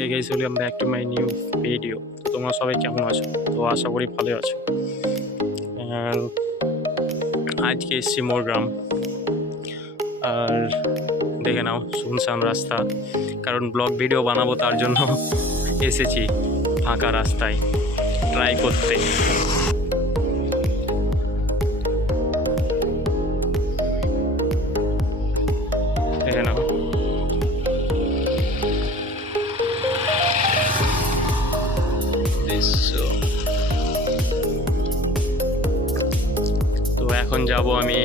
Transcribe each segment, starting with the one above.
Hey guys, welcome back to my new video. তো তোমরা সবাই কেমন আছো? তো আশা করি ভালো আছো। And আজকে এসেছি মোরগ্রাম, আর দেখে নাও শুনশান রাস্তা, কারণ ব্লগ ভিডিও বানাবো তার জন্য এসেছি ফাঁকা রাস্তায় ট্রাই করতে। দেখে নাও তো এখন যাব আমি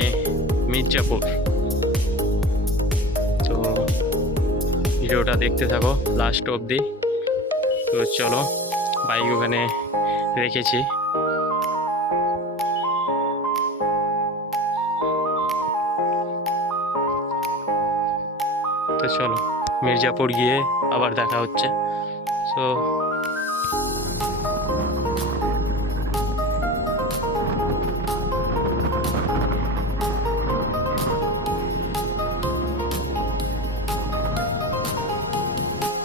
মির্জাপুর। তো ভিডিওটা দেখতে থাকো লাস্ট অবধি। তো চলো, বাইক ওখানে রেখেছি। তো চলো, মির্জাপুর গিয়ে আবার দেখা হচ্ছে। সো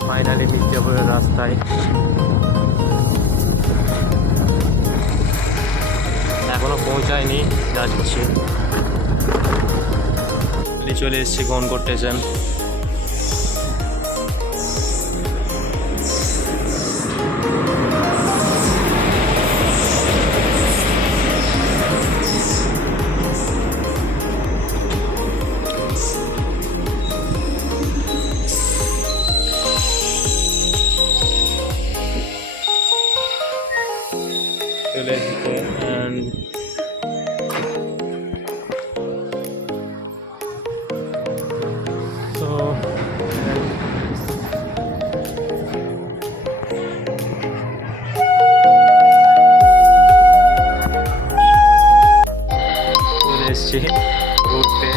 ফাইনালি মির্জাপুরের রাস্তায় এখনো পৌঁছায়নি, যাচ্ছি। চলে এসেছি গনগর স্টেশন। চলে এসেছে তো চলে এসেছি ঘুরতে।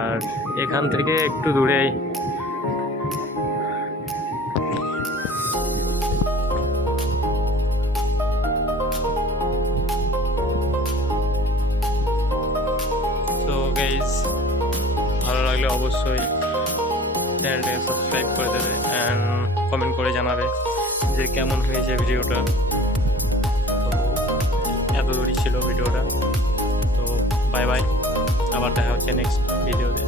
আর এখান থেকে একটু দূরেই তো গাইজ, ভালো লাগলে অবশ্যই চ্যানেলটাকে সাবস্ক্রাইব করে দেবে অ্যান্ড কমেন্ট করে জানাবে যে কেমন হয়েছে ভিডিওটা। তো এত দূরই ছিল ভিডিওটা। তো বাই বাই, আবার দেখা হচ্ছে নেক্সট ভিডিওতে।